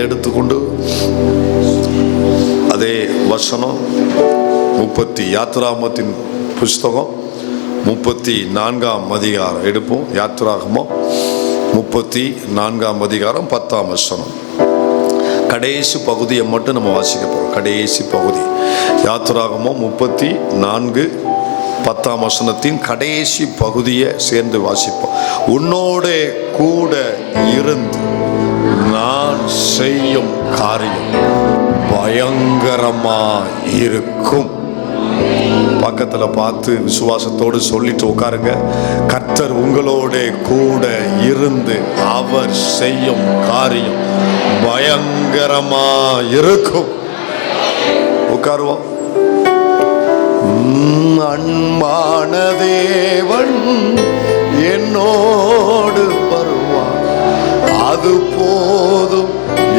கையில் எடுத்துக்கொண்டு அதே வசனம் 30 யாத்திராகமத்தின் புஸ்தகம் 34ஆம் அதிகாரம் எடுப்போம். யாத்திராகமம் 34ஆம் அதிகாரம் 10ஆம் வசனம். கடைசி பகுதியை மட்டும் நம்ம வாசிக்க போகிறோம். கடைசி பகுதி யாத்திராகமம் 34 10ஆம் வசனத்தின் கடைசி பகுதியை சேர்ந்து வாசிப்போம். உன்னோட கூட இருந்து நான் செய்யும் காரியம் பயங்கரமா இருக்கும். பக்கத்துல பார்த்து விசுவாசத்தோடு சொல்லிட்டு உட்காருங்க. கர்த்தர் உங்களோட கூட இருந்து அவர் செய்யும் காரியம் பயங்கரமா இருக்கும். உட்காருவோம். அன்பான தேவன் என்னோடு வருவார், அது போதும்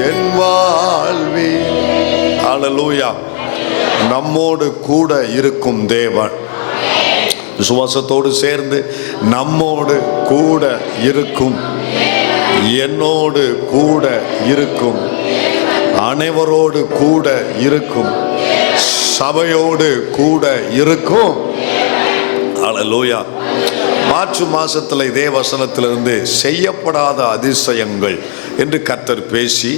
என் வாழ்வில். அல்லேலூயா. நம்மோடு கூட இருக்கும் தேவன், விசுவாசத்தோடு சேர்ந்து நம்மோடு கூட இருக்கும், என்னோடு கூட இருக்கும், அனைவரோடு கூட இருக்கும், சபையோடு கூட இருக்கும். அல்லேலூயா. மார்ச் மாசத்துல இதே வசனத்திலிருந்து செய்யப்படாத அதிசயங்கள் என்று கர்த்தர் பேசி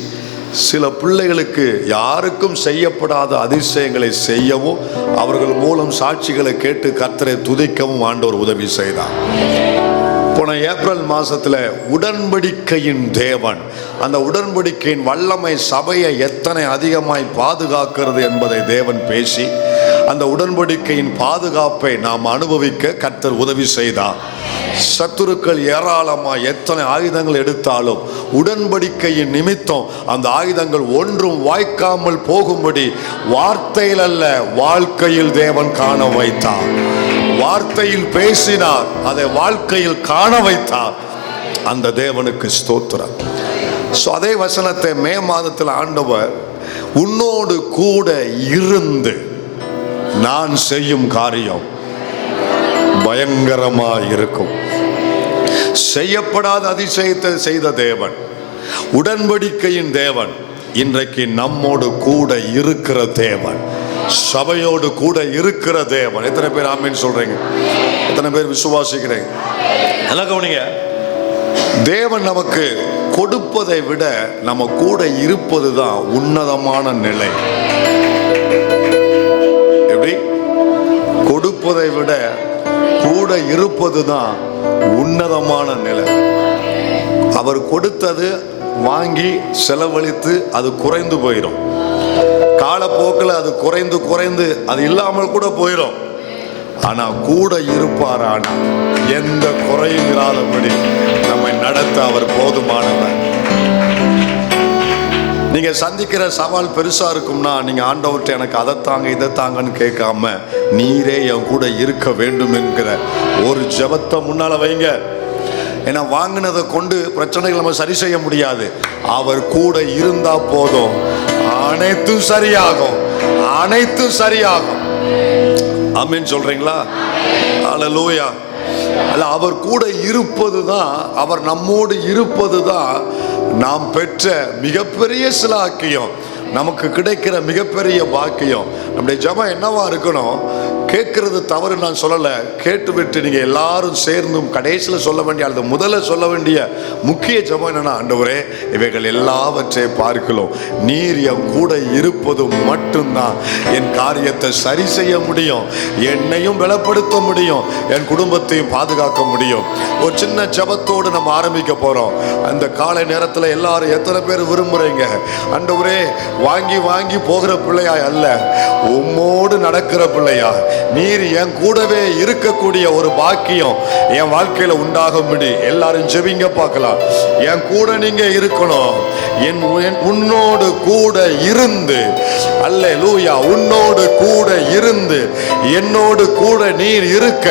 சில பிள்ளைகளுக்கு யாருக்கும் செய்யப்படாத அதிசயங்களை செய்யவும் அவர்கள் மூலம் சாட்சிகளை கேட்டு கர்த்தரை துதிக்கவும் ஆண்டவர் உதவி செய்தார். போன ஏப்ரல் மாசத்துல உடன்படிக்கையின் தேவன், அந்த உடன்படிக்கையின் வல்லமை சபையை எத்தனை அதிகமாய் பாதுகாக்கிறது என்பதை தேவன் பேசி அந்த உடன்படிக்கையின் பாதுகாப்பை நாம் அனுபவிக்க கர்த்தர் உதவி செய்தார். சத்துருக்கள் ஏராளமாக எத்தனை ஆயுதங்கள் எடுத்தாலும் உடன்படிக்கையின் நிமித்தம் அந்த ஆயுதங்கள் ஒன்றும் வாய்க்காமல் போகும்படி வார்த்தையில் அல்ல வாழ்க்கையில் தேவன் காண வைத்தார். வார்த்தையில் பேசினார், அதை வாழ்க்கையில் காண வைத்தார். அந்த தேவனுக்கு ஸ்தோத்திரம். அதே வசனத்தை மே மாதத்தில் ஆண்டவர் உன்னோடு கூட இருந்து நான் செய்யும் காரியம் பயங்கரமா இருக்கும். செய்யப்படாத அதிசயத்தை செய்த தேவன், உடன்படிக்கையின் தேவன், இன்றைக்கு நம்மோடு கூட இருக்கிற தேவன், சபையோடு கூட இருக்கிற தேவன். எத்தனை பேர் ஆமீன் சொல்றீங்க? எத்தனை பேர் விசுவாசிக்கிறீங்க? நல்லா கவனிங்க. தேவன் நமக்கு கொடுப்பதை விட நம்ம கூட இருப்பது தான் உன்னதமான நிலை. எப்படி? கொடுப்பதை விட கூட இருப்பது தான் உன்னதமான நிலை. அவர் கொடுத்தது வாங்கி செலவழித்து அது குறைந்து போயிடும். காலப்போக்கில் அது குறைந்து குறைந்து அது இல்லாமல் கூட போயிடும். ஆனா கூட இருப்பாரான எந்த குறையும் இராதபடி நம்மை நடத்த அவர் போதுமானவர். நீங்க சந்திக்கிற சவால் பெருசா இருக்கும்னா நீங்க ஆண்டவர்கிட்ட எனக்கு அதை தாங்க இதை தாங்கன்னு கேட்காம நீரே என் கூட இருக்க வேண்டும் என்கிற ஒரு ஜெபத்தை முன்னால வைங்க. ஏன்னா வாங்கினதை கொண்டு பிரச்சனைகளை நம்ம சரி செய்ய முடியாது. அவர் கூட இருந்தா போதும், அனைத்தும் சரியாகும், அனைத்தும் சரியாகும். ஆமென் சொல்றீங்களா? அல்லேலூயா. அல்ல, அவர் கூட இருப்பது தான், அவர் நம்மோடு இருப்பது தான் நாம் பெற்ற மிகப்பெரிய சிலாக்கியம், நமக்கு கிடைக்கிற மிகப்பெரிய பாக்கியம். நம்முடைய ஜெபம் என்னவா இருக்கணும்? கேட்கறது தவறு நான் சொல்லலை, கேட்டுவிட்டு நீங்க எல்லாரும் சேர்ந்தும் கடைசியில் சொல்ல வேண்டிய அல்லது முதல்ல சொல்ல வேண்டிய முக்கிய ஜெபம் என்னன்னா, ஆண்டவரே இவைகள் எல்லாவற்றை பார்க்கலாம் நீர் என் கூட இருப்பது மட்டும்தான் என் காரியத்தை சரி செய்ய முடியும், என்னையும் பலப்படுத்த முடியும், என் குடும்பத்தையும் பாதுகாக்க முடியும். ஒரு சின்ன ஜெபத்தோடு நம்ம ஆரம்பிக்க போறோம். அந்த காலை நேரத்தில் எல்லாரும் எத்தனை பேர் விரும்புறீங்க, ஆண்டவரே வாங்கி வாங்கி போகிற பிள்ளையாய் அல்ல, உம்மோடு நடக்கிற பிள்ளையா, நீர் என் கூடவே இருக்கக்கூடிய ஒரு பாக்கியம் என் வாழ்க்கையில உண்டாகும்படி எல்லாரும் ஜெபிங்க பார்க்கலாம். என் கூட நீங்க இருக்கணும், உன்னோடு கூட இருந்து, அல்லேலூயா, உன்னோடு கூட இருந்து என்னோடு கூட நீர் இருக்க,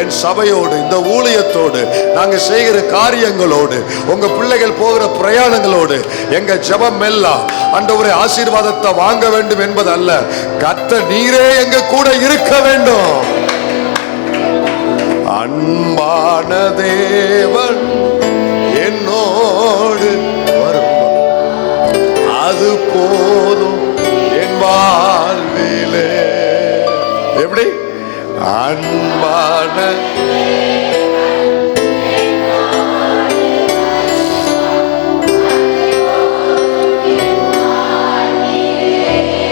என் சபையோடு இந்த ஊழியத்தோடு நாங்க செய்கிற காரியங்களோடு உங்க பிள்ளைகள் போகிற பிரயாணங்களோடு எங்க ஜெபம் எல்லாம் ஆண்டவரே ஆசீர்வாதத்தை வாங்க வேண்டும் என்பது அல்ல, கர்த்தர் நீரே எங்க கூட இருக்க வேண்டும். அன்பான தேவன் என்னோடு வருவார், அன்பான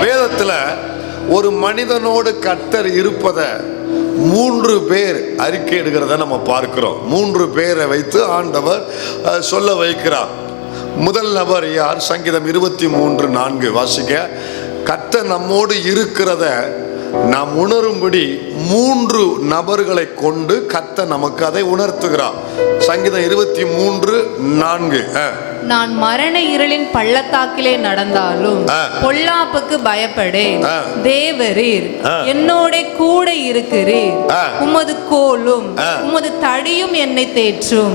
வேதத்துல ஒரு மனிதனோடு கர்த்தர் இருப்பத 3 பேர் அறிக்கை எடுக்கிறத நம்ம பார்க்கிறோம். 3 பேரை வைத்து ஆண்டவர் சொல்ல வைக்கிறார். முதல் நபர் யார்? சங்கீதம் 23:4 வாசிக்க. கர்த்தர் நம்மோடு இருக்கிறத நாம் உணரும்படி 3 நபர்களை கொண்டு கர்த்தர் நமக்கு அதை உணர்த்துகிறார். சங்கீதம் 23:4. நான் மரண இருளின் பள்ளத்தாக்கிலே நடந்தாலும் பொல்லாப்புக்கு பயப்படேன். தேவரீர் என்னோட கூட இருக்கிறீர். உமது கோலும் உமது தடியும் என்னை தேற்றும்.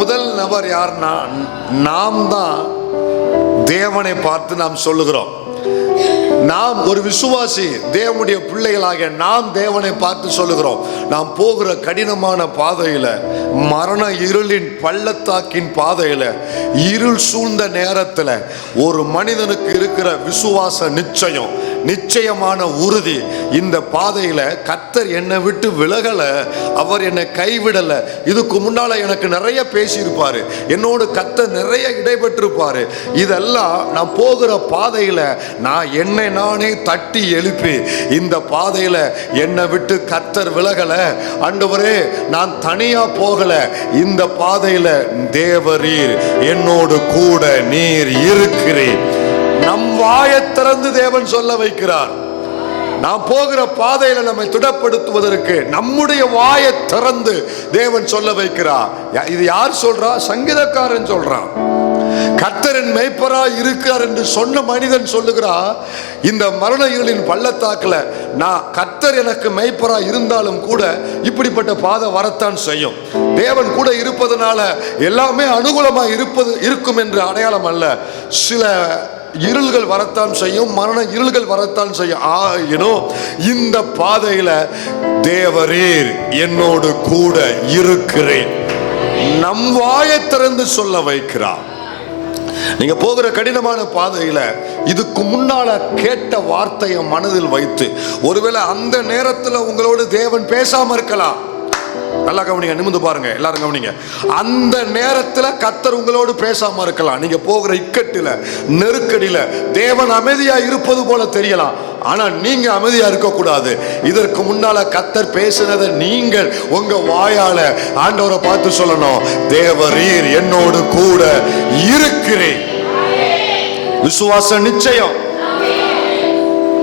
முதல் நபர் யார்னா, நாம் தான் தேவனை பார்த்து நாம் சொல்லுகிறோம். நாம் ஒரு விசுவாசி, தேவனுடைய பிள்ளைகளாக நாம் தேவனை பார்த்து சொல்லுகிறோம். நாம் போகிற கடினமான பாதையில, மரண இருளின் பள்ளத்தாக்கின் பாதையில, இருள் சூழ்ந்த நேரத்துல ஒரு மனிதனுக்கு இருக்கிற விசுவாச நிச்சயம், நிச்சயமான உறுதி, இந்த பாதையில கர்த்தர் என்னை விட்டு விலகல, அவர் என்னை கைவிடல. இதுக்கு முன்னால எனக்கு நிறைய பேசியிருப்பாரு, என்னோடு கர்த்தர் நிறைய இடைபெற்றிருப்பாரு. இதெல்லாம் நான் போகிற பாதையில நான் என்னை நானே தட்டி எழுப்பி, இந்த பாதையில என்னை விட்டு கர்த்தர் விலகல, ஆண்டவரே நான் தனியா போகல, இந்த பாதையில தேவரீர் என்னோடு கூட நீர் இருக்கிறீர். நம் வாயை திறந்து தேவன் சொல்ல வைக்கிறார். நாம் போகிற பாதையில நம்மை திடப்படுத்துவதற்கு நம்முடைய வாயை திறந்து தேவன் சொல்ல வைக்கிறார். இது யார் சொல்றா? சங்கீதக்காரன் சொல்றான். கர்த்தரின் மேய்ப்பராய் இருக்கார் என்று சொன்ன மனிதன் சொல்லுகிறார், இந்த மரண இருளின் பள்ளத்தாக்குல நான் கர்த்தர் எனக்கு மேய்ப்பராய் இருந்தாலும் கூட இப்படிப்பட்ட பாதை வரத்தான் செய்யும். தேவன் கூட இருப்பதனால எல்லாமே அனுகூலமா இருக்கும் என்று அடையாளம் அல்ல. சில இருள்கள் வரத்தான் செய்யும், மரண இருள்கள் வரத்தான் செய்யும். ஆயினும் இந்த பாதையில தேவரீர் என்னோடு கூட இருக்கிறேன். நம் வாயை திறந்து சொல்ல வைக்கிறார். நீங்க போகிற கடினமான பாதையில இதுக்கு முன்னால கேட்ட வார்த்தையை மனதில் வைத்து, ஒருவேளை அந்த நேரத்தில் உங்களோடு தேவன் பேசாம இருக்கலாம். நல்லா கவனிங்க, நிமிர்ந்து பாருங்க, எல்லாரும் கவனிங்க. அந்த நேரத்தில் கர்த்தர் உங்களோடு பேசாம இருக்கலாம். நீங்க போகிற இக்கட்டில, நெருக்கடியில தேவன் அமைதியா இருப்பது போல தெரியலாம். ஆனா நீங்க அமைதியா இருக்க கூடாது. இதற்கு முன்னால கர்த்தர் பேசினதை நீங்கள் உங்க வாயால ஆண்டவரை பார்த்து சொல்லணும், தேவரீர் என்னோடு கூட இருக்கிறேன். விசுவாச நிச்சயம்,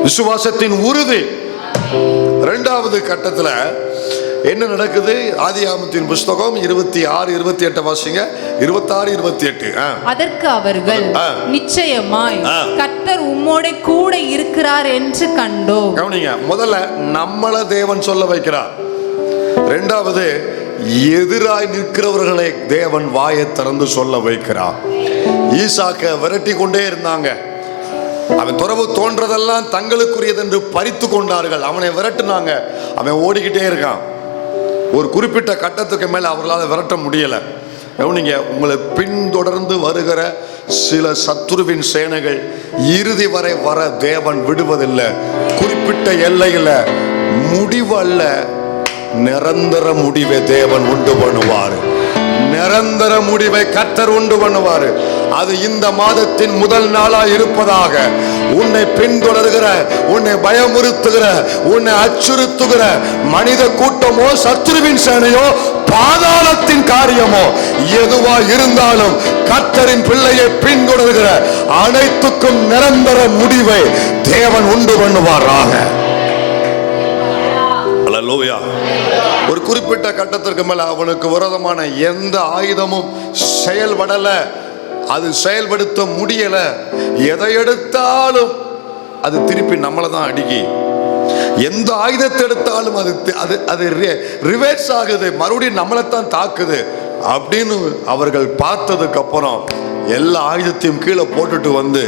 விசுவாசத்தின் உறுதி. 2வது கட்டத்துல என்ன நடக்குது? ஆதியாகமத்தின் புஸ்தகம் 26-28 வாசிங்க. 26-28. அதற்கு அவர்கள், நிச்சயமாய் கர்த்தர் உம்மோட கூட இருக்கிறார் என்று கண்டோம். கவனிங்க, முதல்ல நம்மள தேவன் சொல்ல வைக்கிறார். 2வது எதிராய் நிற்கிறவர்களை தேவன் வாயை திறந்து சொல்ல வைக்கிறார். ஈசாக்க விரட்டி கொண்டே இருந்தாங்க. அவன் துறவு தோன்றதெல்லாம் தங்களுக்குரியது என்று பறித்து கொண்டார்கள். அவனை விரட்டுனாங்க. அவன் ஓடிக்கிட்டே இருக்கான். ஒரு குறிப்பிட்ட கட்டத்துக்கு மேல அவர்களால் விரட்ட முடியல. கவனிங்க, உங்களை பின்தொடர்ந்து வருகிற சில சத்துருவின் சேனைகள் இறுதி வரை வர தேவன் விடுவதில்லை. குறிப்பிட்ட எல்லையில முடிவு அல்ல, நிரந்தர முடிவை தேவன் உண்டு பண்ணுவார். நிரந்தர முடிவை கர்த்தர் உண்டு பண்ணுவார். அது இந்த மாதத்தின் முதல் நாளா இருப்பதாக. உன்னை பின்தொடர்கிற, உன்னை பயமுறுத்துகிற, உன்னை அச்சுறுத்துகிற மனித கூட்டமோ, சத்துருவின் சேனையோ, பாதாளத்தின் காரியமோ எதுவா இருந்தாலும் கர்த்தரின் பிள்ளையை பின்தொடர்கிற அனைத்துக்கும் நிரந்தர முடிவை தேவன் உண்டு பண்ணுவாராக. அல்லேலூயா. ஒரு குறிப்பிட்ட கட்டத்திற்கு மேல அவனுக்கு விரோதமான எந்த ஆயுதமும் செயல்படல, அது செயல்படுத்த முடியல. எதை எடுத்தாலும் அது திருப்பி நம்மளை தான் அடிக்கி. எந்த ஆயுதத்தை எடுத்தாலும் அது ரிவர்ஸ் ஆகுது, மறுபடியும் நம்மளைத்தான் தாக்குது அப்படின்னு அவர்கள் பார்த்ததுக்கு அப்புறம் எல்லா ஆயுதத்தையும் கீழே போட்டுட்டு வந்து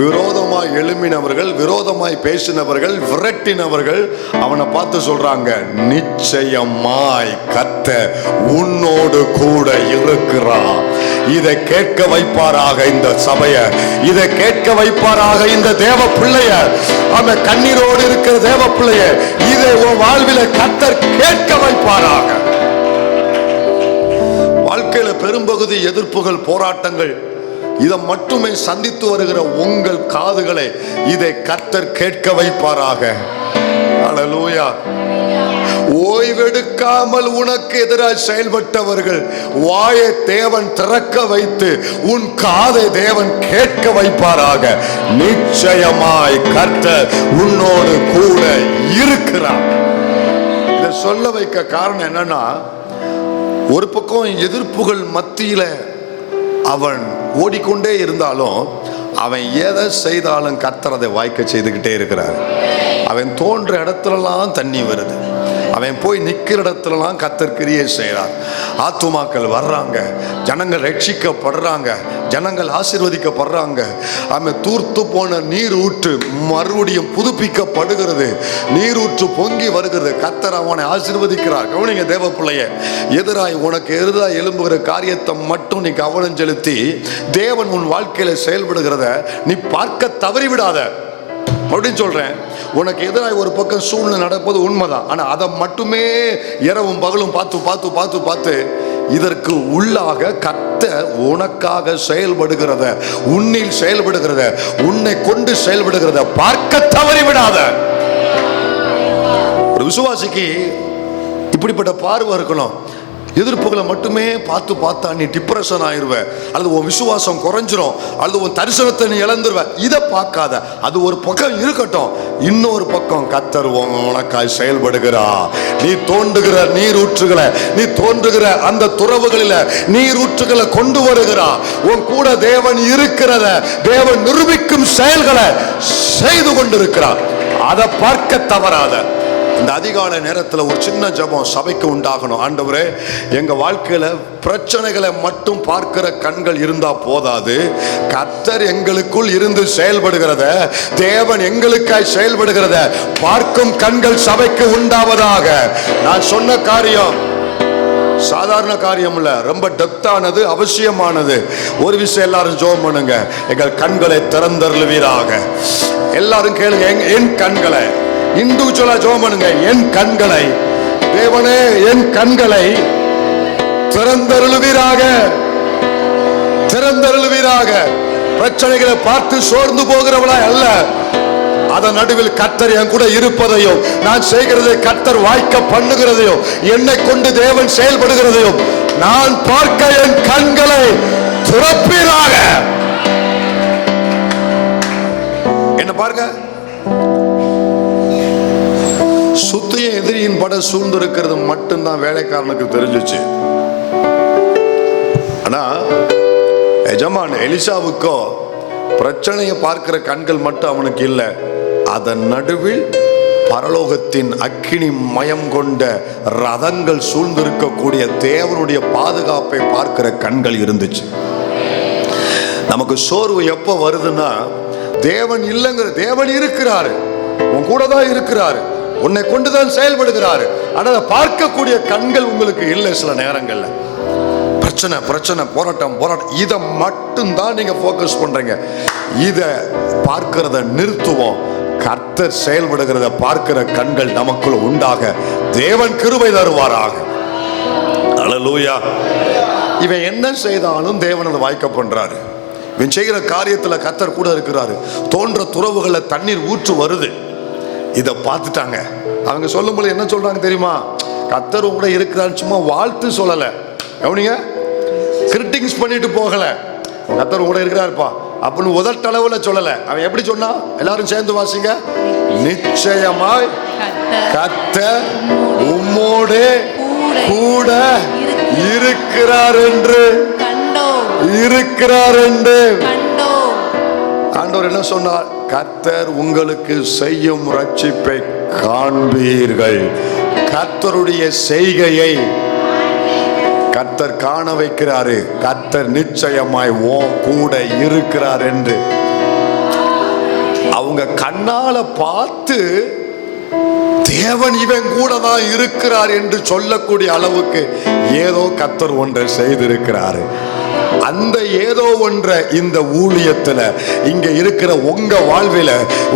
விரோதமாய் எழும்பினவர்கள், விரோதமாய் பேசினவர்கள், விரட்டினவர்கள் அவனை பார்த்து சொல்றாங்க, நிச்சயமாய் கர்த்தர் உன்னோடு கூட இருக்கிறார். இதை கேட்க வைப்பாராக இந்த சபைய, இதை கேட்க வைப்பாராக இந்த தேவ பிள்ளைய, அந்த கண்ணீரோடு இருக்கிற தேவ பிள்ளைய, இதை உன் வாழ்வில கர்த்தர் கேட்க வைப்பாராக. வாழ்க்கையில பெரும்பகுதி எதிர்ப்புகள், போராட்டங்கள், இதை மட்டுமே சந்தித்து வருகிற உங்கள் காதுகளை இதை கர்த்தர் கேட்க வைப்பாராக. அல்லேலூயா. ஓய்வெடுக்காமல் உனக்கு எதிராக செயல்பட்டவர்கள் வாயை தேவன் திறக்க வைத்து உன் காதை தேவன் கேட்க வைப்பாராக. நிச்சயமாய் கர்த்தர் உன்னோடு கூட இருக்கிறார். இதை சொல்ல வைக்க காரணம் என்னன்னா, ஒரு பக்கம் எதிர்ப்புகள் மத்தியில அவன் ஓடிக்கொண்டே இருந்தாலும் அவன் எதை செய்தாலும் கர்த்தர் அதை வாய்க்க செய்துக்கிட்டே இருக்கிறார். அவன் தோன்ற இடத்துலலாம் தண்ணி வருது, அவன் போய் நிற்கிற இடத்துலலாம் கர்த்தர் கிரியை செய்கிறார். ஆத்துமாக்கள் வர்றாங்க, ஜனங்கள் ரட்சிக்கப்படுறாங்க, ஜனங்கள் ஆசீர்வதிக்கப்படுறாங்க. அவன் தூர்த்து போன நீர் ஊற்று மறுபடியும் புதுப்பிக்கப்படுகிறது, நீர் ஊற்று பொங்கி வருகிறது. கர்த்தர் அவனை ஆசீர்வதிக்கிறார். கவனிங்க தேவ பிள்ளைய, எதிராய் உனக்கு எதிராக எழும்புகிற காரியத்தை மட்டும் நீ கவனம் செலுத்தி தேவன் உன் வாழ்க்கையில செயல்படுகிறத நீ பார்க்க தவறிவிடாத அப்படின்னு சொல்றேன். உனக்கு எதிராக ஒரு பக்கம் சூழ்நிலை நடப்பது உண்மைதான், ஆனா அதை மட்டுமே இரவும் பகலும் பார்த்து பார்த்து பார்த்து பார்த்து இதற்கு உள்ளாக கர்த்தர் உனக்காக செயல்படுகிறத, உன்னில் செயல்படுகிறத, உன்னை கொண்டு செயல்படுகிறத பார்க்க தவறிவிடாத. ஒரு விசுவாசிக்கு இப்படிப்பட்ட பார்வை இருக்கணும். எதிர்ப்புகளை மட்டுமே பார்த்து பார்த்தா நீ டிப்ரெஷன் ஆயிருவ, அல்லது உன் விசுவாசம் குறைஞ்சிரும், அல்லது உன் தரிசனத்தை நீ இழந்துருவ. இதை பார்க்காத. அது ஒரு பக்கம் இருக்கட்டும், இன்னொரு பக்கம் கர்த்தர் உனக்காய் செயல்படுகிறா. நீ தோண்டுகிற நீரூற்றுகளை, நீ தோன்றுகிற அந்த துறவுகளில நீரூற்றுகளை கொண்டு வருகிறா. உன் கூட தேவன் இருக்கிறத, தேவன் நிரூபிக்கும் செயல்களை செய்து கொண்டிருக்கிறார். அதை பார்க்க தவறாத. இந்த அதிகாலை நேரத்தில் ஒரு சின்ன ஜெபம் சபைக்கு உண்டாகணும். ஆண்டவரே, எங்க வாழ்க்கையில பிரச்சனைகளை மட்டும் பார்க்கிற கண்கள் இருந்தா போதாது, கர்த்தர் எங்களுக்குள் இருந்து செயல்படுகிறத, தேவன் எங்களுக்காய் செயல்படுகிறத பார்க்கும் கண்கள் சபைக்கு உண்டாவதாக. நான் சொன்ன காரியம் சாதாரண காரியம் இல்ல, ரொம்ப டெப்தானது, அவசியமானது. ஒரு விஷயம் எல்லாரும் ஜெபம் பண்ணுங்க, எங்கள் கண்களை திறந்தருளுவீராக. எல்லாரும் கேளுங்க, என் கண்களை இண்டிவிஜுவலா ஜெபம் பண்ணுங்க. என் கண்களை தேவனே, என் கண்களை திறந்தருளுவீராக, திறந்தருளுவீராக. பிரச்சனைகளை பார்த்து சோர்ந்து போகிறவளா அல்ல, அதன் நடுவில் கர்த்தர் என் கூட இருப்பதையும், நான் செய்கிறதை கர்த்தர் வாய்க்க பண்ணுகிறதையும், என்னை கொண்டு தேவன் செயல்படுகிறதையும் நான் பார்க்க என் கண்களை திறப்பீராக. என்ன பாருங்க, சுத்திய எதிரியின் பட சூழ்ந்திருக்கிறது மட்டும்தான் வேலைக்காரனுக்கு தெரிஞ்சிச்சு. ஆனா எஜமான் எலிசாவுக்கோ பிரச்சனையை பார்க்கிற கண்கள் மட்டும் அவனுக்கு இல்லை, அதன் நடுவில் பரலோகத்தின் அக்கினி மயம் கொண்ட ரதங்கள் சூழ்ந்திருக்கக்கூடிய தேவனுடைய பாதுகாப்பை பார்க்கிற கண்கள் இருந்துச்சு. நமக்கு சோர்வு எப்ப வருதுன்னா, தேவன் இல்லைங்கிற, தேவன் இருக்கிறாரு, உன் கூட தான் இருக்கிறாரு, உன்னை கொண்டுதான் செயல்படுகிறாரு, ஆனால் பார்க்கக்கூடிய கண்கள் உங்களுக்கு இல்லை. சில நேரங்கள்ல பிரச்சனை பிரச்சனை, போராட்டம் போராட்டம், இதை மட்டும்தான் நீங்க போக்கஸ் பண்றீங்க. இதை பார்க்கிறத நிறுத்துவோம். கர்த்தர் செயல்படுகிறத பார்க்கிற கண்கள் நமக்குள் உண்டாக தேவன் கிருபை தருவாராக. அல்லேலூயா. இவன் என்ன செய்தாலும் தேவன் அதை வாய்க்க பண்றாரு. இவன் செய்கிற காரியத்துல கர்த்தர் கூட இருக்கிறாரு. தோன்ற துறவுகளை தண்ணீர் ஊற்று வருது, இதை பார்த்துட்டாங்க. அவங்க சொல்லும்போது என்ன சொல்றாங்க தெரியுமா? கர்த்தர் கூட இருக்கிறான்னு சும்மா வாழ்த்து சொல்லல, கவனிங்க, கிரிட்டிங்ஸ் பண்ணிட்டு போகல. கர்த்தர் கூட இருக்கிறாருப்பா அப்படின்னு உதட்டளவுல சொல்லல. அவன் எப்படி சொன்னா? எல்லாரும் சேர்ந்து வாசிங்க. நிச்சயமாய் கர்த்தர் உம்மோடு கூட இருக்கிறார் என்று, இருக்கிறார் என்று. ஆண்டவர் என்ன சொன்னார்? கர்த்தர் உங்களுக்கு செய்யும் ரட்சிப்பை காண்பீர்கள். கர்த்தருடைய செய்கையை கர்த்தர் காண வைக்கிறாரு. கர்த்தர் நிச்சயமாய் உன் கூட இருக்கிறார் என்று அவங்க கண்ணால பார்த்து தேவன் இவன் கூட தான் இருக்கிறார் என்று சொல்லக்கூடிய அளவுக்கு ஏதோ கர்த்தர் ஒன்றை செய்திருக்கிறாரு. அந்த ஏதோ ஒன்றை இந்த ஊழியத்துல, இங்க இருக்கிற உங்க வாழ்வில,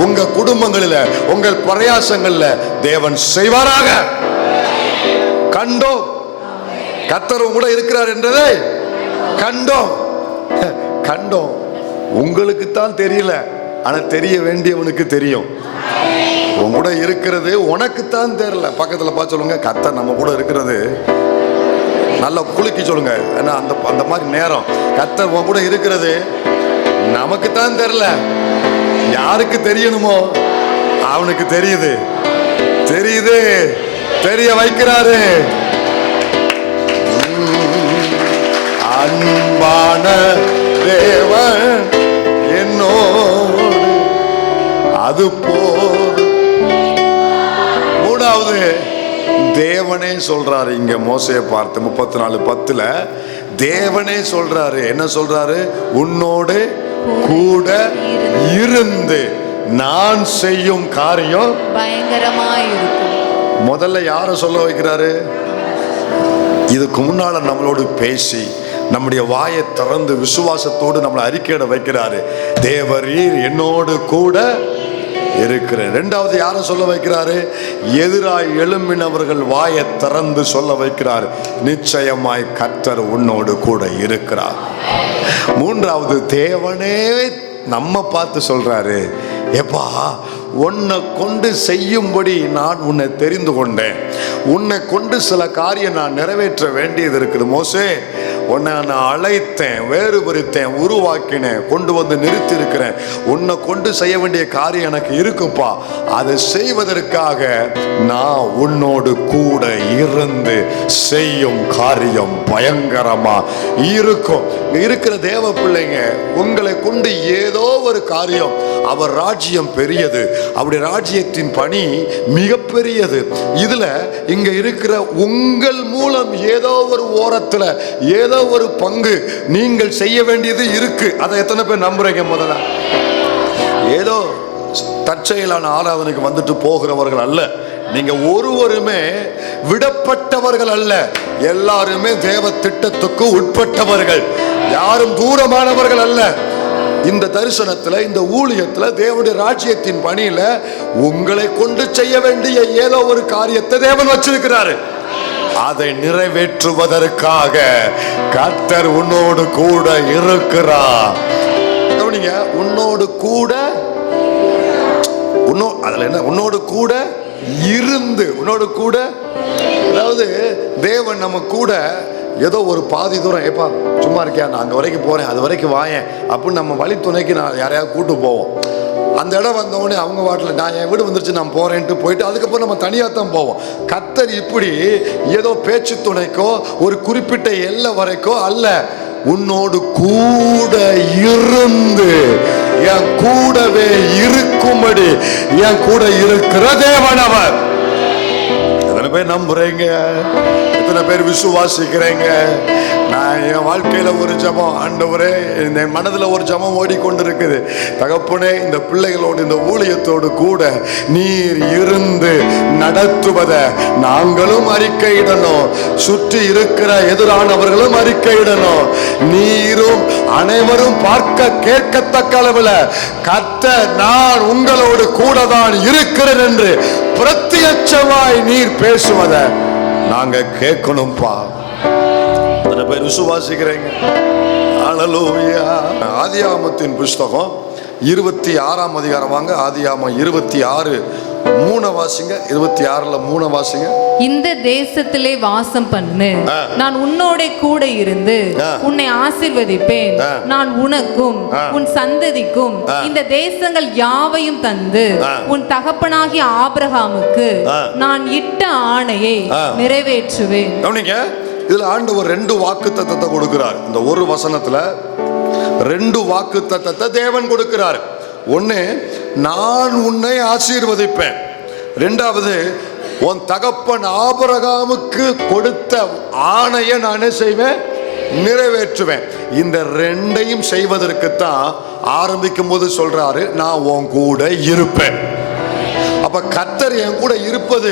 உங்க குடும்பங்களில, உங்கள் பிரயாசங்கள்ல தேவன் செய்வாராக. கண்டோம், கர்த்தர் கூட இருக்கிறார் என்றதை கண்டோம். கண்டோம். உங்களுக்கு தான் தெரியல, ஆனா தெரிய வேண்டியவனுக்கு தெரியும். உன் கூட இருக்கிறது உனக்கு தான் தெரியல. பக்கத்துல பார்த்து சொல்லுங்க, கர்த்தர் நம்ம கூட இருக்கிறது. நல்லா குலுக்கி சொல்லுங்க. ஏன்னா அந்த மாதிரி நேரம் கர்த்தர் உன் கூட இருக்கிறது நமக்கு தான் தெரியல. யாருக்கு தெரியணுமோ அவனுக்கு தெரியுது. தெரியுது, தெரிய வைக்கிறாரு. அன்பான தேவன் என்னோடு அது போது. மூணாவது தேவனே சொல்றாரு. இங்க மோசையை பார்த்து 34:10 தேவனே சொல்றாரு. என்ன சொல்றாரு? உன்னோடு கூட இருந்து நான் செய்யும் காரியம் பயங்கரமாயிருக்கும். முதல்ல யார சொல்ல வைக்கிறாரு? இதுக்கு முன்னால நம்மளோடு பேசி நம்முடைய வாயை திறந்து விசுவாசத்தோடு நம்மளை அறிக்கையிட வைக்கிறாரு. தேவரீர் என்னோடு கூட இருக்கிற. இரண்டாவது யார சொல்ல வைக்கிறாரு? எதிராய் எழும்பினவர்கள் வாயை திறந்து சொல்ல வைக்கிறார், நிச்சயமாய் கர்த்தர் உன்னோடு கூட இருக்கிறார். மூன்றாவது தேவனே நம்ம பார்த்து சொல்றாரு, எப்பா உன்னை கொண்டு செய்யும்படி நான் உன்னை தெரிந்து கொண்டேன். உன்னை கொண்டு சில காரியம் நான் நிறைவேற்ற வேண்டியது இருக்குது. மோசே, உன்னை நான் அழைத்தேன், வேறுபடுத்தேன், உருவாக்கினேன், கொண்டு வந்து நிறுத்தி இருக்கிறேன். உன்னை கொண்டு செய்ய வேண்டிய காரியம் எனக்கு இருக்குப்பா. அதை செய்வதற்காக நான் உன்னோடு கூட இருந்து செய்யும் காரியம் பயங்கரமா இருக்கும். இருக்கிற தேவ பிள்ளைங்க, உங்களை கொண்டு ஏதோ ஒரு காரியம், அவர் ராஜ்யம் பெரியது, அவருடைய ராஜ்யத்தின் பணி மிகப்பெரியது. இதுல இங்க இருக்கிற உங்கள் மூலம் ஏதோ ஒரு ஓரத்துல ஏதோ ஒரு பங்கு நீங்கள் செய்ய வேண்டியது இருக்கு. அதை எத்தனை பேர் நம்புறீங்க? முதல்ல ஏதோ தற்செயலான ஆராதனைக்கு வந்துட்டு போகிறவர்கள் அல்ல. நீங்க ஒருவருமே விடப்பட்டவர்கள் அல்ல. எல்லாருமே தேவ திட்டத்துக்கு உட்பட்டவர்கள். யாரும் தூரமானவர்கள் அல்ல. இந்த தரிசனத்துல, இந்த ஊழியத்துல, தேவனுடைய ராஜ்யத்தின் பணியில உங்களை கொண்டு செய்ய வேண்டிய ஏதோ ஒரு காரியத்தை தேவன் வச்சிருக்கிறாரு. அதை நிறைவேற்றுவதற்காக கர்த்தர் உன்னோடு கூட இருக்கிறார். கவனிங்க, உன்னோடு கூட, அதுல என்ன? உன்னோடு கூட இருந்து, உன்னோடு கூட. அதாவது தேவன் நம்ம கூட ஏதோ ஒரு பாதி தூரம், ஏப்பா சும்மா இருக்கியா, நான் அங்கே வரைக்கும் போகிறேன், அது வரைக்கும் வாயேன் அப்படின்னு நம்ம வழித்துணைக்கு நான் யாரையாவது கூட்டு போவோம். அந்த இடம் வந்தவொடனே அவங்க வாட்டில் நான் என் வீடு வந்துருச்சு நான் போகிறேன்ட்டு போயிட்டு அதுக்கப்புறம் நம்ம தனியாக தான் போவோம். கர்த்தர் இப்படி ஏதோ பேச்சு துணைக்கோ ஒரு குறிப்பிட்ட எல்லை வரைக்கோ அல்ல, உன்னோடு கூட இருந்து என் கூடவே இருக்கும்படி என் கூட இருக்கிற தேவன் அவர். எத்தனை பேர் நம்புறீங்க? எத்தனை பேர் விசுவாசிக்கிறீங்க? நான் என் வாழ்க்கையில ஒரு ஜெபம், ஆண்டவரே, என் மனதில் ஒரு ஜெபம் ஓடிக்கொண்டிருக்குது. தகப்பனே, இந்த பிள்ளைகளோடு இந்த ஊழியத்தோடு கூட நீர் இருந்து நடத்துவதை நாங்களும் அறிக்கையிடணும், சுற்றி இருக்கிற எதிரானவர்களும் அறிக்கையிடணும். நீரும் அனைவரும் பார்க்க கேட்கத்தக்க அளவில் கர்த்தர் நான் உங்களோடு கூட தான் இருக்கிறேன் என்று பிரத்யட்சமாய் நீர் பேசுவதை நாங்க கேட்கணும்பா. எத்தனை பேர் விசுவாசிக்கிறீங்க? ஹல்லேலூயா. ஆதியாகமத்தின் புஸ்தகம் 26ஆம் அதிகாரம் வாங்க. ஆதியாகமம் 26:3 வாசிங்க. 26:3 வாசிங்க. இந்த தேசத்திலே வாசம் பண்ணு, நான் உன்னோட கூட இருந்து உன்னை ஆசீர்வதிப்பேன். நான் உனக்கும் உன் சந்ததிக்கும் இந்த தேசங்கள் யாவையும் தந்து உன் தகப்பனாகிய ஆபிரகாமுக்கு நான் இட்ட ஆணையை நிறைவேற்றுவேன். இதுல ஆண்டவர் 2 வாக்குத்தத்தத்தை கொடுக்கிறார். இந்த ஒரு வசனத்துல 2 வாக்குத்தத்தத்தை தேவன் கொடுக்கிறார். ஒன்னு, நான் உன்னை ஆசீர்வதிப்பேன். 2வது, உன் தகப்பன் ஆபிரகாமுக்கு கொடுத்த ஆணையை நான் செய்வேன், நிறைவேற்றுவேன். இந்த 2ஐயும் செய்வதற்குத்தான் ஆரம்பிக்கும் போது சொல்றாரு, நான் உன் கூட இருப்பேன். அப்ப அப்ப கர்த்தர் என் கூட இருப்பது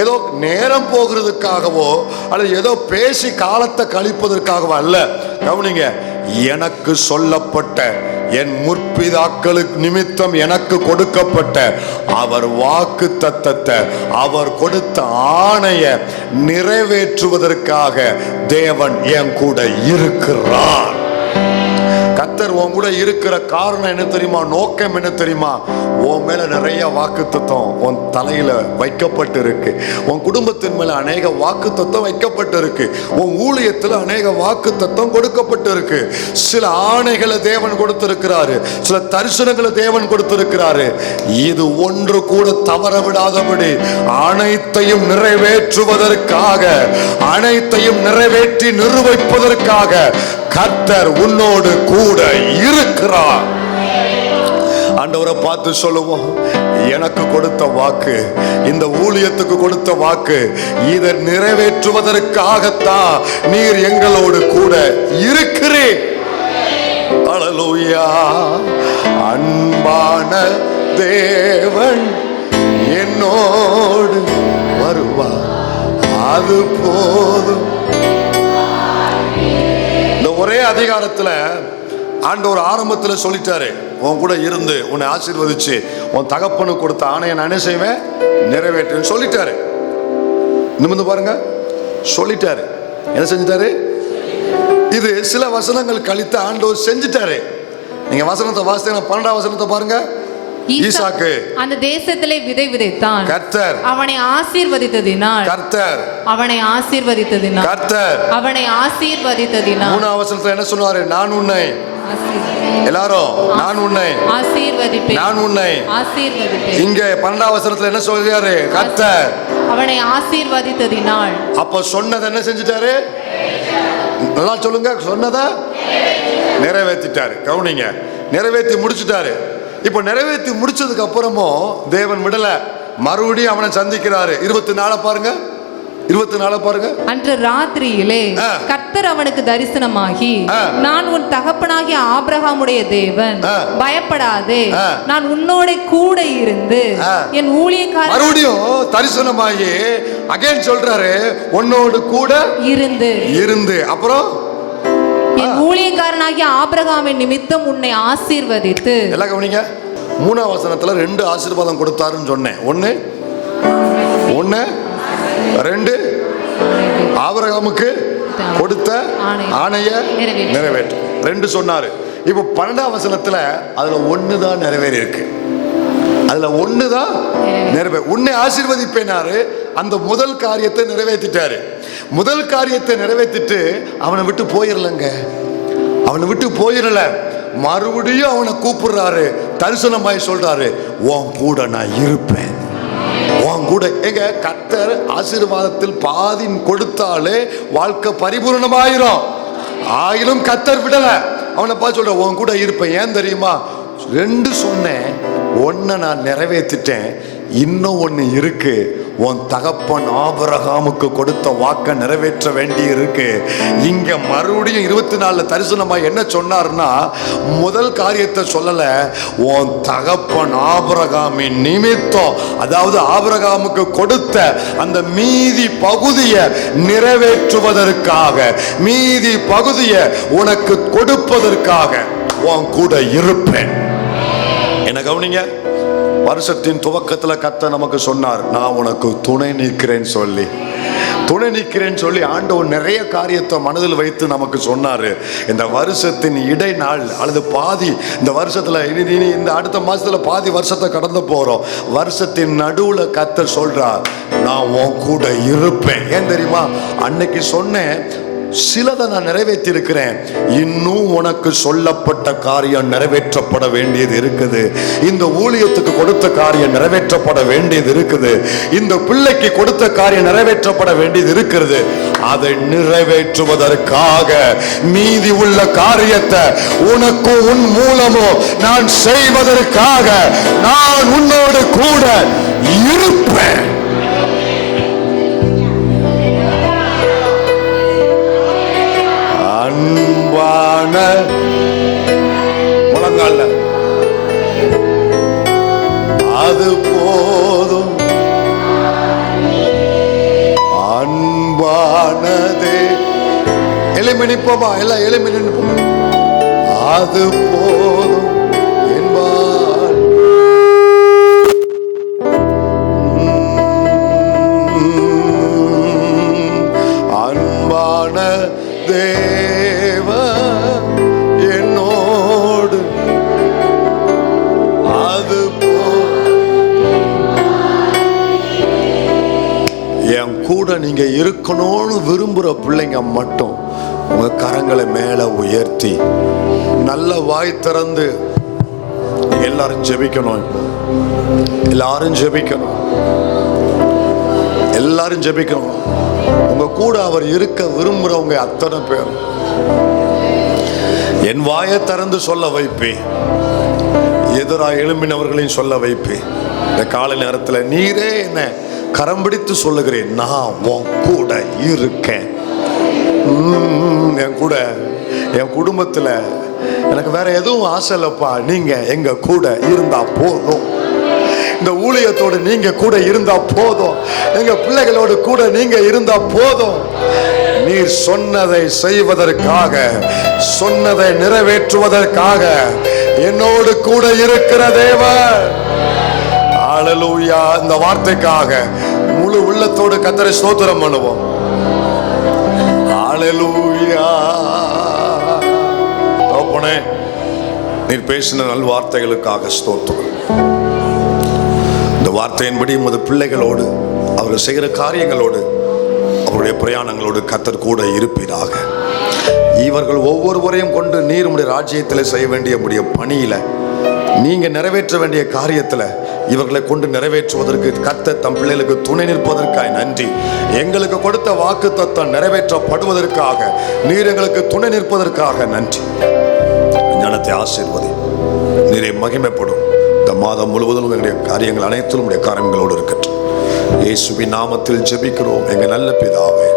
ஏதோ நேரம் போகிறதுக்காகவோ அல்லது ஏதோ பேசி காலத்தை கழிப்பதற்காகவோ அல்ல. கவனிங்க, எனக்கு சொல்லப்பட்ட என் முற்பிதாக்களுக்கு நிமித்தம் எனக்கு கொடுக்கப்பட்ட அவர் வாக்கு தத்தத்தை, அவர் கொடுத்த ஆணையை நிறைவேற்றுவதற்காக தேவன் என் கூட இருக்கிறார். கர்த்தர் உன் கூட இருக்கிற காரணம் என்ன தெரியுமா? நோக்கம் என்ன தெரியுமா? உன் மேல நிறைய வாக்குத்தத்தம் உன் தலையில வைக்கப்பட்டு இருக்கு. உன் குடும்பத்தின் மேல அநேக வாக்குத்தத்தம் வைக்கப்பட்டு இருக்கு. உன் ஊழியத்தில் அநேக வாக்குத்தத்தம் கொடுக்கப்பட்டு இருக்கு. சில ஆணைகளை தேவன் கொடுத்திருக்கிறாரு, சில தரிசனங்களை தேவன் கொடுத்திருக்கிறாரு. இது ஒன்று கூட தவற விடாதபடி அனைத்தையும் நிறைவேற்றுவதற்காக, அனைத்தையும் நிறைவேற்றி நிரூபிப்பதற்காக கர்த்தர் உன்னோடு கூட இருக்கிறார். ஆண்டவரை பார்த்து சொல்லுவோம், எனக்கு கொடுத்த வாக்கு, இந்த ஊழியத்துக்கு கொடுத்த வாக்கு, இதை நிறைவேற்றுவதற்காகத்தான் நீர் எங்களோடு கூட இருக்கிறீர். அல்லேலூயா. அன்பான தேவன் என்னோடு வருவார், அது போதும். ஒரே அதிகாரத்துல ஆண்டவர் ஆரம்பத்தில் சொல்லிட்டாரு, உன் கூட இருந்து உன்னை ஆசீர்வதிச்சு உன் தகப்பனுக்கு கொடுத்த ஆணையை நான் என்ன செய்வேன், நிறைவேற்றேன்னு சொல்லிட்டாரு. நிமிர்ந்து பாருங்க, சொல்லிட்டாரு. என்ன செஞ்சிட்டாரு? இது சில வசனங்கள் கழித்து ஆண்டவர் செஞ்சிட்டாரு. நீங்க வசனத்தை வாசித்தீங்கன்னா 12ஆம் வசனத்தை பாருங்க. ஈசாக்கு அந்த தேசத்திலே விதை விதைத்தான், கர்த்தர் அவனை ஆசீர்வதித்ததினால், கர்த்தர் அவனை ஆசீர்வதித்ததினால், கர்த்தர் அவனை ஆசீர்வதித்ததினால். 3ஆம் வசனத்துல என்ன சொல்றாரு? நான் உன்னை, எல்லாரும் நான் உன்னை ஆசீர்வதிப்பேன், நான் உன்னை ஆசீர்வதிப்பேன். இங்க 12ஆம் வசனத்துல என்ன சொல்றாரு? கர்த்தர் அவனை ஆசீர்வதித்ததினால். அப்ப சொன்னதை என்ன செஞ்சிட்டாரு? நல்லா சொல்லுங்க, சொன்னதை நிறைவேற்றிட்டாரு. கவுனிங்க, நிறைவேற்றி முடிச்சுட்டாரு. இப்ப நிறைவேற்றி முடிச்சதுக்கு அப்புறமும் தேவன் விடல, மறுபடியும் அவனை சந்திக்கிறாரு. 24 பாருங்க, 24 பாருங்க. அன்று ராத்திரியிலே கர்த்தர் அவனுக்கு தரிசனமாகி, நான் உன் தகப்பனாகிய ஆபிரகாமுடைய தேவன், பயப்படாதே, நான் உன்னோட கூட இருந்து என் ஊழியக்காரன். மறுபடியும் தரிசனமாகி அகைன் சொல்றாரு, உன்னோடு கூட இருந்து அப்புறம் என் ஊழியக்காரனாகிய ஆபிரகாமின் நிமித்தம் உன்னை ஆசீர்வதித்து. எல்லாம் கவனிங்க, 3ஆம் வசனத்துல 2 ஆசீர்வாதம் கொடுத்தாருன்னு சொன்னேன். 1 2 ஆபிரகாமுக்கு கொடுத்த ஆணையை நிறைவேற்று 2 சொன்னாரு. இப்ப 12ஆம் வசனத்துல அதுல 1 தான் நிறைவேறி இருக்கு. அதுல 1 தான் நிறைவேற. உன்னை ஆசீர்வதிப்பேனாரு. அந்த முதல் காரியத்தை நிறைவேற்றிட்டாரு. முதல் காரியத்தை நிறைவேற்றிட்டு அவனை விட்டு போயிடலங்க, அவனை விட்டு போயிடல. மறுபடியும் அவனை கூப்பிடுறாரு, தரிசனமாய் சொல்றாரு, உன் கூட நான் இருப்பேன், உன் கூட. எங்க கர்த்தர் ஆசீர்வாதத்தில் பாதி கொடுத்தாலே வாழ்க்கை பரிபூர்ணமாயிரும். ஆயிலும் கர்த்தர் விடல, அவனை பார்த்து சொல்ற, உன் கூட இருப்பேன். ஏன் தெரியுமா? 2 சொன்னேன், 1 நான் நிறைவேற்றிட்டேன், இன்னும் 1 இருக்கு. உன் தகப்பன் ஆபிரகாமுக்கு கொடுத்த வாக்கை நிறைவேற்ற வேண்டி இருக்கு. இங்க மறுபடியும் 24 தரிசனமா என்ன சொன்னார்னா, முதல் காரியத்தை சொல்லல, உன் தகப்பன் ஆபிரகாமின் நிமித்தம், அதாவது ஆபிரகாமுக்கு கொடுத்த அந்த மீதி பகுதியை நிறைவேற்றுவதற்காக, மீதி பகுதியை உனக்கு கொடுப்பதற்காக உன் கூட இருப்பேன். என்ன கவனிங்க, வருஷத்தின் துவக்கத்தில் கர்த்தர் நமக்கு சொன்னார், நான் உனக்கு துணை நிற்கிறேன்னு சொல்லி, துணை நிற்கிறேன்னு சொல்லி ஆண்டவர் நிறைய காரியத்தை மனதில் வைத்து நமக்கு சொன்னாரு. இந்த வருஷத்தின் இடை நாள் அல்லது பாதி, இந்த வருஷத்துல இனி இந்த அடுத்த மாசத்துல பாதி வருஷத்தை கடந்து போறோம். வருஷத்தின் நடுவுல கர்த்தர் சொல்றார், நான் உன் கூட இருப்பேன். ஏன் தெரியுமா? அன்னைக்கு சொன்னேன், சிலதை நான் நிறைவேற்றி இருக்கிறேன், இன்னும் உனக்கு சொல்லப்பட்ட காரியம் நிறைவேற்றப்பட வேண்டியது இருக்குது. இந்த ஊழியத்துக்கு கொடுத்த காரியம் நிறைவேற்றப்பட வேண்டியது இருக்குது. இந்த பிள்ளைக்கு கொடுத்த காரியம் நிறைவேற்றப்பட வேண்டியது இருக்கிறது. அதை நிறைவேற்றுவதற்காக மீதி உள்ள காரியத்தை உனக்கு உன் மூலமோ நான் செய்வதற்காக நான் உன்னோடு கூட இருப்பேன். அன்பான முழங்கால அது போதும். நிற்போமா? எல்லாம் எழுப்பி நிற்போம். அது போதும் என்பார். அன்பான தேவ என்னோடு அது என் கூட நீங்க இருக்கணும்னு விரும்புற பிள்ளைங்க மட்டும் உங்க கரங்களை மேல உயர்த்தி நல்ல வாய் திறந்து எல்லாரும் ஜெபிக்கணும். எல்லாரும் ஜெபிக்கணும். எல்லாரும் ஜெபிக்கணும். உங்க கூட அவர் இருக்க விரும்புறவங்க அத்தனை பேர் என் வாயை திறந்து சொல்ல வைப்பேன். எதிராக எழும்பினவர்களையும் சொல்ல வைப்பேன். இந்த காலை நேரத்தில் நீரே என்ன கரம் பிடித்து சொல்லுகிறேன், நான் உன் கூட இருக்கேன். என் கூட, என் குடும்பத்தில் எனக்கு வேற எதுவும் ஆசை இல்லப்பா, நீங்க எங்க கூட இருந்தா போதும். இந்த ஊழியத்தோடு நீங்க கூட இருந்தா போதும். எங்க பிள்ளைகளோடு கூட நீங்க இருந்தா போதும். நீர் சொன்னதை செய்வதற்காக, சொன்னதை நிறைவேற்றுவதற்காக என்னோடு கூட இருக்கிற தேவன். ஹல்லேலூயா. இந்த வார்த்தைக்காக முழு உள்ளத்தோடு கர்த்தரை ஸ்தோத்திரம் பண்ணுவோம். ஹல்லேலூயா. தகப்பனே, நீர் பேசின நல் வார்த்தைகளுக்காக ஸ்தோத்திரம். இந்த வார்த்தையின்படி உமது பிள்ளைகளோடு, அவர்கள் செய்கிற காரியங்களோடு, அவருடைய பிரயாணங்களோடு கர்த்தர் கூட இருப்பீராக. இவர்கள் ஒவ்வொருவரையும் கொண்டு நீர் உம்முடைய ராஜ்யத்தில் செய்ய வேண்டிய உம்முடைய பணியில, நீங்க நிறைவேற்ற வேண்டிய காரியத்தில் இவர்களை கொண்டு நிறைவேற்றுவதற்கு கர்த்தர் தம் பிள்ளைகளுக்கு துணை நிற்பதற்காக நன்றி. எங்களுக்கு கொடுத்த வாக்குத்தத்தம் நிறைவேற்றப்படுவதற்காக நீர் எங்களுக்கு துணை நிற்பதற்காக நன்றி. ஞானத்தை ஆசீர்வதி. நீரை மகிமைப்படும். இந்த மாதம் முழுவதும் எங்களுடைய காரியங்கள் அனைத்திலும் உடைய காரியங்களோடு இருக்கட்டும். இயேசுவின் நாமத்தில் ஜெபிக்கிறோம் எங்கள் நல்ல பிதாவே.